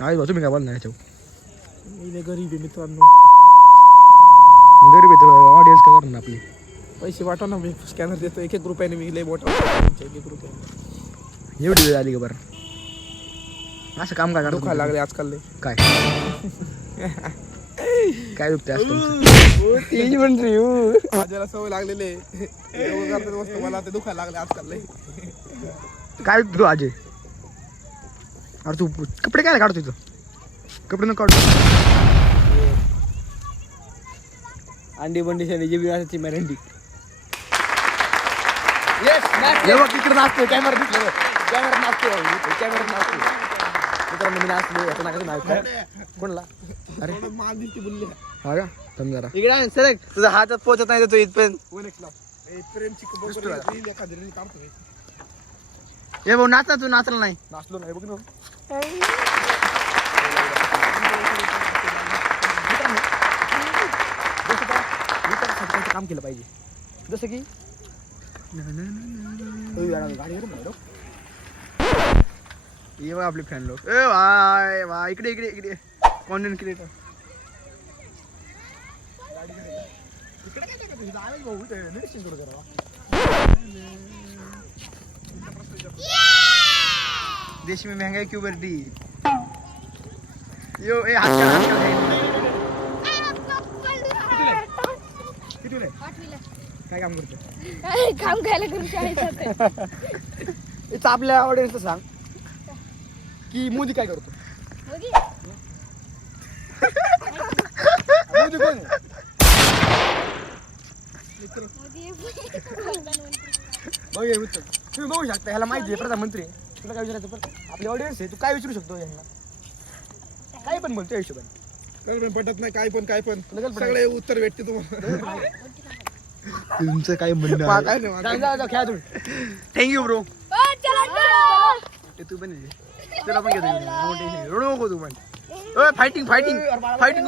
काय भाऊ तुम्ही काय बोलणार याच्यावर? मी गरीब आहे मित्रांनो. गरीब आहे तर ऑडियन्स काय करणार आपली? पैसे वाटा ना, मी स्कॅनर देतो 1-1 रुपयाने. मी लय मोठा 1-1 रुपयाने. एवढी वेळ आली का बरं? असं काम काय दुखायला लागले आजकाल लय. काय काय दुखते आज तुमचं? माझ्याला सवय लागलेली आहे. एवढं करतात मस्त, मला ते दुखायला लागले आजकाल लय. काय दुखतो अजय? अरे तू कपडे काय काढतो तुझं? कपडे न काढतो. अंडी बंडी शाली जी मॅरंडी. तिकडे नाचतोय कॅमेरा दिसलो. कॅमेरा नाचतोय. कॅमेरा नाचतोय. मित्रांनो मी नाचलो. याचं नाकाचं नाव काय? कोणला? अरे माल दिसते बोलले. हा का? थांब जरा. इकडे सर तुझा हातात पोहोचत नाही तो इथपर्यंत. प्रेमची रील एखादी रील काढतोय. ए भाऊ नाच ना, तू नाचला नाही. नाचलो नाही बघ ना. काम केलं पाहिजे जसं की ये बघ आपले फॅन लोक. ए वाय वा इकडे इकडे इकडे कॉन्टेंट क्रिएटर. देश में महंगाई क्यों बढ़ रही? यो ए काय काम करतो? काम खायला करून शाळेत जाते. इथं आपल्या ऑडियन्सला सांग की मोदी काय करतो? मोदी कोण? बघ हे उत्तर तुम्ही बघू शकता. ह्याला माहिती आहे प्रधानमंत्री. तुला काय विचारायचं? पण आपली ऑडियन्स आहे, तू काय विचारू शकतो यांना? काय पण बोलतो हिशोबाने. कल्पना पटत नाही. काय पण तुला कल्पना सगळे उत्तर भेटते तुम्हाला. तुमचं काय म्हणणं? काय नाही खेळा तुम्ही. Thank you bro. तू पण तुला पण घेतो. रडू नको तू पण. Fighting fighting fighting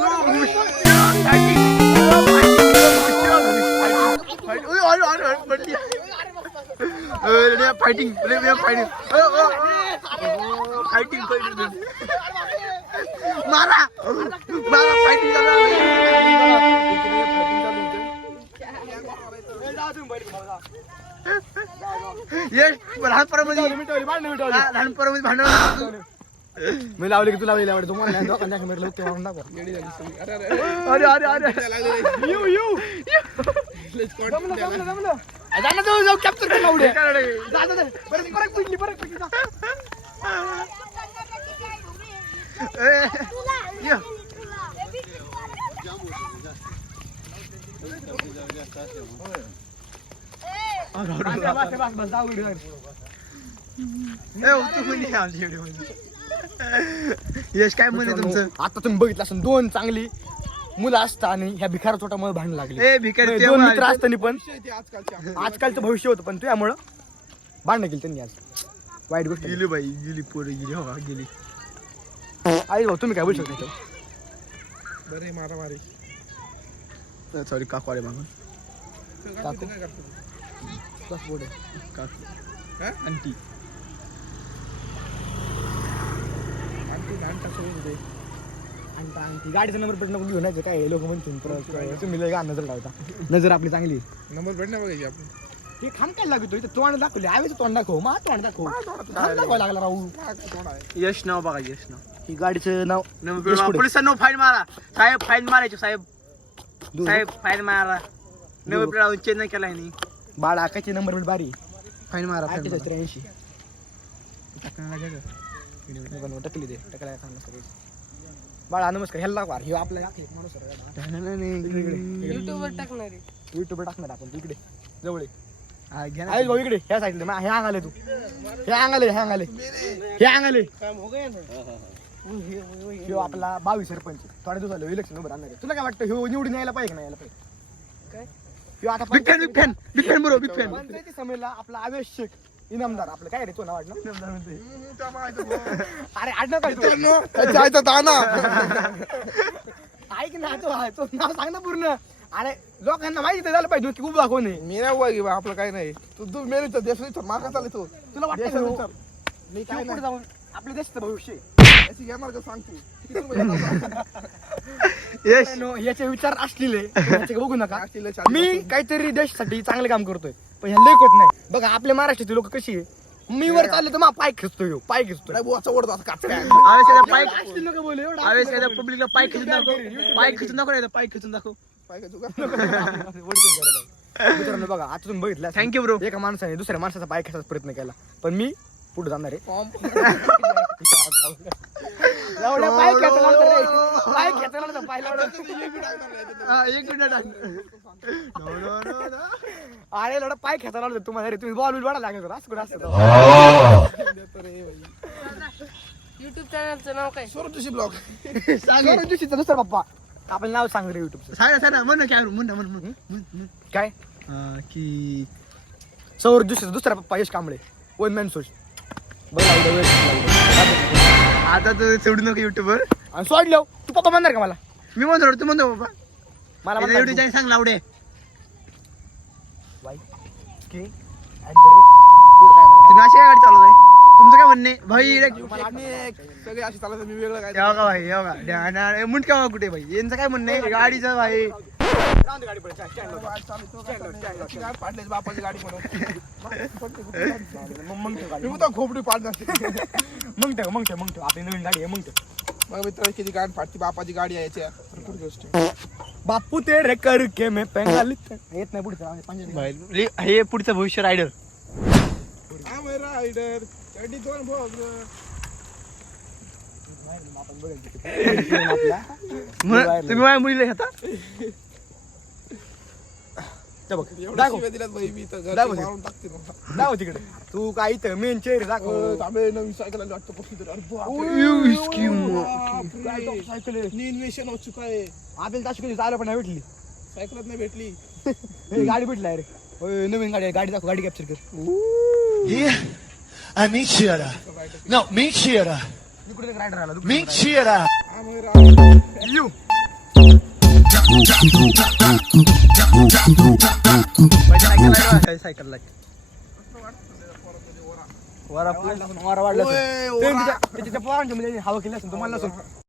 fighting fighting मारा मारा फायटिंग यश लहानपणामध्ये भांडण मी लावले की तुला लावले तुम्हाला म्हटलं ते मारून दाखवा. अरे अरे अरे येऊ येऊ जाऊ कॅप्चर करायला उडे परत पिटली परत पिटली. यश काय म्हणे तुमचं? आता तुम्ही बघितलं असं 2 चांगली मुलं असतात आणि ह्या भिकार चोटामुळे भांडण लागले. दोन मित्र असताना पण आजकालचं भविष्य होतं, पण त्यामुळं भांडण केली त्यांनी. आज वाईट गोष्ट गेली बाई. गेली पोरं गेली. हो गेली. आई भाऊ तुम्ही काय बोलू शकता? बरे मारामारी. सॉरी काकू आले मागून. काकू काय करतो? काकू काकू हा? आंटी गाडीचा नंबर प्लेट नको घेऊन काय लोक म्हणतील तुम्ही लय गाणं नजर लावता. नजर आपली चांगली. नंबर प्लेट नाही बघायची आपण. हे खाम काय लागतो इथं? तोंड दाखवले आवेच तोंड दाखव. मा तोंड दाखव. दाखवा लागला राहू. यश नाव बघा, यश नाव. ही गाडीचं नाव पोलिसांनो फाईन मारा साहेब. फाईन मारायचे साहेब. साहेब फाईन मारा. नंबर प्लेट लावून चेंज नाही केला आहे. बाळा आकाचे नंबर प्लेट बारी. फाईन मारा. 83 टकली दे टकला खाल्ला. बाळा नमस्कार. ह्याला दाखवा. हे आपल्याला माणूस युट्यूबवर टाकणार आहे. युट्यूबवर टाकणार आपण. इकडे जवळ आहे भाऊ. इकडे ह्या साईडला हे अंगाले तू. हे अंगाले हे अंगाले हे अंगाले ह्यो आपला 22 सरपंच. थोड्या दिवसाला इलेक्शन उभं राहणार आहे. तुला काय वाटतं ह्यो निवडून यायला पाहिजे नाही यायला पाहिजे? काय ह्यो आता बिग फॅन बरोबर. बिग फॅन पंचायती समेला आपला आवश्यक इनामदार. आपलं काय रे तो नाव वाटलं इनामदार म्हणते. अरे आडनाव काय ऐक ना. तो नाव सांग ना पूर्ण. अरे लोकांना माहिती झालं पाहिजे की उभा कोण आहे. मी नाही उभा आपलं काय नाही. तू मेल देश मार्गात आले तू. तुला वाटतं मी काय पुढे जाऊन आपल्या देशाचं भविष्य अशी घेणार का सांग तू किती रुपये घेणार? यश याचे विचार असलेले याचे बघू नका असलेले चार मी काहीतरी देशासाठी चांगलं काम करतोय पण ह्या लेख होत नाही बघा आपल्या महाराष्ट्रातील लोक कशी आहे मी वर चालले तर मग पाय खिचतोय ह्यो, पाय खिचतोय नाही बुवाचा ओढ जात काच काय आवेश काय पाय असली नका बोलू, एवढं आवेश असली काय नका पब्लिकला पाय खिचून दाखव पाय खिचून दाखव नाही पाय खिचून दाखव पाय का तुझा बोलू. वडील करत आहे. मित्रांनो बघा आता तुम्ही बघितलं असेल, थँक्यू ब्रो एका माणसाने दुसऱ्या माणसाचा पाय खेचायचा प्रयत्न केला पण मी पुढे जाणार आहे एवढ्या पाय खेचायला आलं रे. पाय खेचायला आलं तर पाय लावलं. एक मिनिट अरे एवढा पाय खेचायला आलं तर तुम्हाला रे तुम्ही बॉल वाढा लागेल असं कुठं असतं युट्यूब चॅनलचं नाव काय? स्वरूप जोशी ब्लॉग सौरभ जोशीचा दुसरा पप्पा आपण नाव सांग रे युट्यूबचं सांगा म्हण ना काय म्हण म्हण काय की सौरभ जोशीचा दुसरा पप्पा यश कांबळे वन मॅन सोच आता तू सोडू नको युट्यूबवर आणि सोडलो तू पप्पा म्हणणार का मला मी म्हणतो तू म्हणतो बाबा मला मला युट्यूब चॅनल सांग लावडे तुम्ही तुम्ही अशी काय गाडी चालवत आहे तुमचं काय म्हणणे भाई सगळे अशी चालत मी वेगळं काय येवा का भाई येवा का मुंडका बा कुठे भाई यांचं काय म्हणणं आहे गाडीचं भाई गाडी पाडल्याची बापाची गाडी म्हणून मग मी तर खोपडी पाडणार आपली नवीन गाडी आहे मग मग मित्र किती गाडी फाटती बापाची गाडी आहे याच्या भरपूर गोष्टी बापू तेरे करके मैं पेंगालीत येत नाही पुढे हे पुढचं भविष्य रायडर आम्ही रायडर चढी दोन भोग तुम्ही माझ्या मुलीला घेता दाखव दिल्यात बाई मी तर घरचे दाखव. मारून टाकते मग. दाखव तिकडे तू काय इथं मेन चेहरे दाखव तांबे नवीन सायकल आली वाटतं कसली तरी. अरे बापरे. सायकल आहे. नी इन्व्हेशन हो चुका आहे आपल्याला ताशी चालू पण नाही भेटली सायकलच नाही भेटली हे गाडी भेटली आहे रे होय, नवीन गाडी आहे गाडी दाखव गाडी कॅप्चर कर Yeah, amici. No, miciera. मी कुठे रायडर आला Miciera. आम्ही रायडर यू सायकल वारा वाढला ओय, ओरा. त्याच्या पोरांच्या म्हणजे हवा केली असेल तुम्हाला नसेल